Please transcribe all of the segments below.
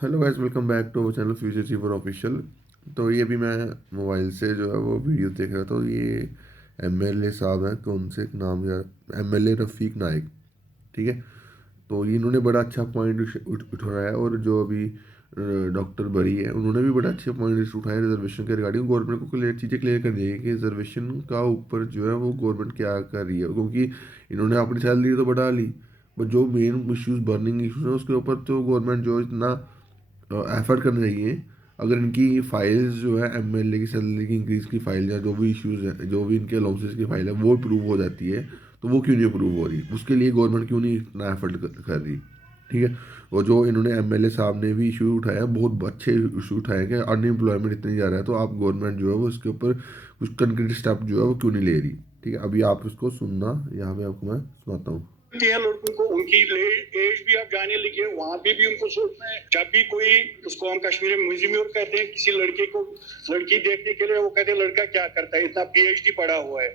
Hello guys, welcome back to our channel future achiever official. तो ये अभी मैं मोबाइल से जो है वो वीडियो देख रहा था। तो ये एमएलए साहब हैं, कौन से एक नाम यार, एमएलए रफ़ीक नाइक। ठीक है। तो ये इन्होंने बड़ा अच्छा पॉइंट उठाया है। और जो अभी डॉक्टर बरी है, उन्होंने भी बड़ा अच्छे पॉइंट उठाए रिजर्वेशन के रिगार्डिंग। गवर्नमेंट को क्लियर चीज़ें क्लियर कर दी है कि रिजर्वेशन का ऊपर जो है वो गवर्नमेंट क्या कर रही है, क्योंकि इन्होंने अपनी सैलरी तो बढ़ा ली, बट जो मेन इश्यूज बर्निंग इश्यूज हैं उसके ऊपर तो गवर्नमेंट जो इतना एफर्ट करने चाहिए। अगर इनकी फाइल्स जो है एमएलए की सैलरी की इंक्रीज की फाइल या जो भी इश्यूज है, जो भी इनके अलाउंसेस की फाइल है, वो अप्रूव हो जाती है, तो वो क्यों नहीं अप्रूव हो रही? उसके लिए गवर्नमेंट क्यों नहीं इतना एफर्ट कर रही? ठीक है। और जो इन्होंने एमएलए साहब ने भी इशू उठाया, बहुत अच्छे इशू उठाए कि अनएम्प्लॉयमेंट इतनी जा रहा है, तो आप गवर्नमेंट जो है वो इसके ऊपर कुछ कंक्रीट स्टेप जो है वो क्यों नहीं ले रही? ठीक है, अभी आप उसको सुनना, यहाँ पे आपको मैं सुनाता हूँ। हैं लड़कों को उनकी एज भी आप जाने लगी है, वहां पे भी उनको सोचना है। जब भी कोई, उसको हम कश्मीर में म्यूजियम कहते हैं, किसी लड़के को लड़की देखने के लिए वो कहते हैं लड़का क्या करता है, इतना पीएचडी पढ़ा हुआ है,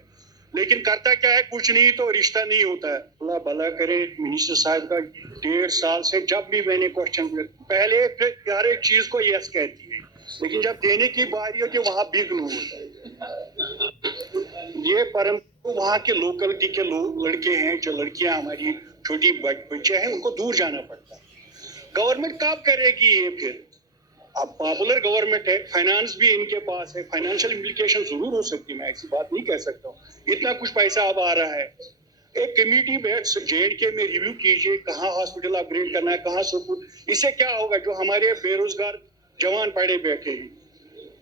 लेकिन करता क्या है, कुछ नहीं, तो रिश्ता नहीं होता है। अल्लाह भला करे मिनिस्टर साहब का। 1.5 साल से जब भी मैंने क्वेश्चन पहले फिर हर एक चीज को यस कहती है, लेकिन जब देने की बारी होती है वहां बिग नो होता है। ये परम वहाँ के लोकलिटी के लोग लड़के हैं, जो लड़कियां हमारी छोटी बच्चे हैं, उनको दूर जाना पड़ता है। गवर्नमेंट कब करेगी ये फिर? अब पॉपुलर गवर्नमेंट है, फाइनेंस भी इनके पास है, फाइनेंशियल इम्प्लीकेशन जरूर हो सकती है, मैं ऐसी बात नहीं कह सकता हूँ। इतना कुछ पैसा अब आ रहा है, एक कमेटी बैठ जेएंडके में रिव्यू कीजिए, कहाँ हॉस्पिटल अपग्रेड करना है, कहाँ स्कूल। इससे क्या होगा, जो हमारे बेरोजगार जवान पड़े बैठे हैं,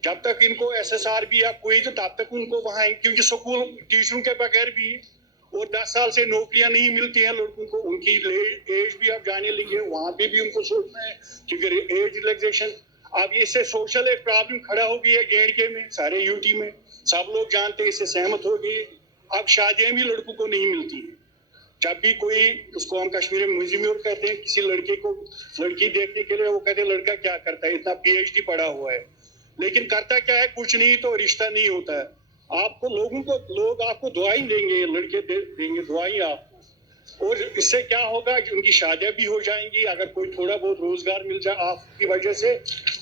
जब तक इनको एसएसआर भी या कोई, तो तब तक उनको वहां, क्योंकि स्कूल टीचरों के बगैर भी और 10 साल से नौकरियां नहीं मिलती हैं लड़कों को, उनकी एज भी अब जाने लगी है, वहां पे भी उनको सोचना है क्योंकि एज रिलैक्सेशन। अब इससे सोशल एक प्रॉब्लम खड़ा हो गई है जेएंडके में, सारे यूटी में, सब लोग जानते हैं, इससे सहमत हो गए। अब शादियां भी लड़कों को नहीं मिलती है। जब भी कोई, उसको हम कश्मीर में म्यूजियम कहते हैं, किसी लड़के को लड़की देखने के लिए वो कहते हैं लड़का क्या करता है, इतना पीएचडी पढ़ा हुआ है, लेकिन करता क्या है, कुछ नहीं, तो रिश्ता नहीं होता है। आपको लोगों को, लोग आपको दुआई देंगे, लड़के देंगे दुआई आपको, और इससे क्या होगा कि उनकी शादियां भी हो जाएंगी अगर कोई थोड़ा बहुत रोजगार मिल जाए आपकी वजह से।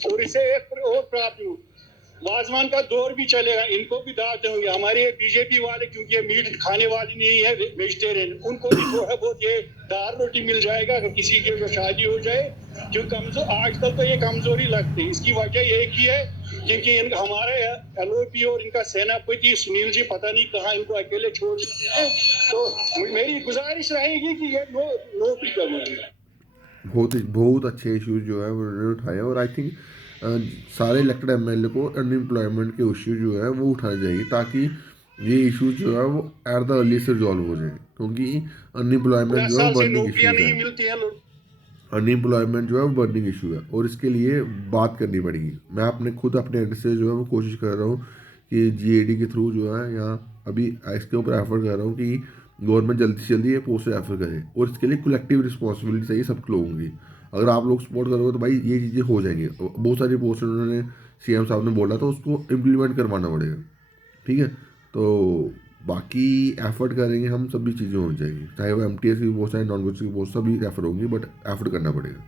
और इससे एक और प्रॉब्लम, वाजवान का दौर भी चलेगा, इनको भी दावते होंगे हमारे बीजेपी वाले, क्योंकि ये मीट खाने वाली नहीं है, वेजिटेरियन, उनको भी थोड़ा बहुत ये दाल रोटी मिल जाएगा अगर किसी की जो शादी हो जाए। क्यों कमजोर, आजकल तो ये कमजोरी लगती है, इसकी वजह एक ही है, क्योंकि हमारे एलओपी और इनका सेनापति सुनील जी पता नहीं कहाँ इनको अकेले छोड़ देते हैं। तो मेरी गुजारिश रहेगी कि ये नौकरी करूंगी। बहुत अच्छे इश्यूज जो है वो उन्होंने उठाए हैं। और आई थिंक सारे इलेक्टेड एमएलए को अनएम्प्लॉयमेंट के इश्यू जो है वो उठाने चाहिए, ताकि ये इश्यूज जो है वो एट द अर्ली से रिजॉल्व हो जाए, क्योंकि अनएम्प्लॉयमेंट जो दस है वो साल से बर्निंग नौकरियां इश्यूज है। नहीं मिलती हैं लोग। अनएम्प्लॉयमेंट जो है वो बर्निंग इशू है, और इसके लिए बात करनी पड़ेगी। मैं अपने खुद अपने एंड से जो है वो कोशिश कर रहा हूँ कि जीएडी के थ्रू जो है यहाँ अभी इसके ऊपर एफर्ट कर रहा हूँ कि गवर्नमेंट जल्दी से जल्दी ये पोस्ट रेफर करे, और इसके लिए कलेक्टिव रिस्पॉन्सिबिलिटी चाहिए सब लोगों की। अगर आप लोग सपोर्ट करोगे तो भाई ये चीज़ें हो जाएंगी। बहुत सारी पोस्ट उन्होंने सीएम साहब ने बोला, तो उसको इम्प्लीमेंट करवाना पड़ेगा। ठीक है। तो बाकी एफर्ट करेंगे हम, सभी चीज़ें हो जाएंगी, चाहे वो एमटीएस की पोस्ट है, नॉन की पोस्ट, सभी रेफर होंगी, बट एफर्ट करना पड़ेगा।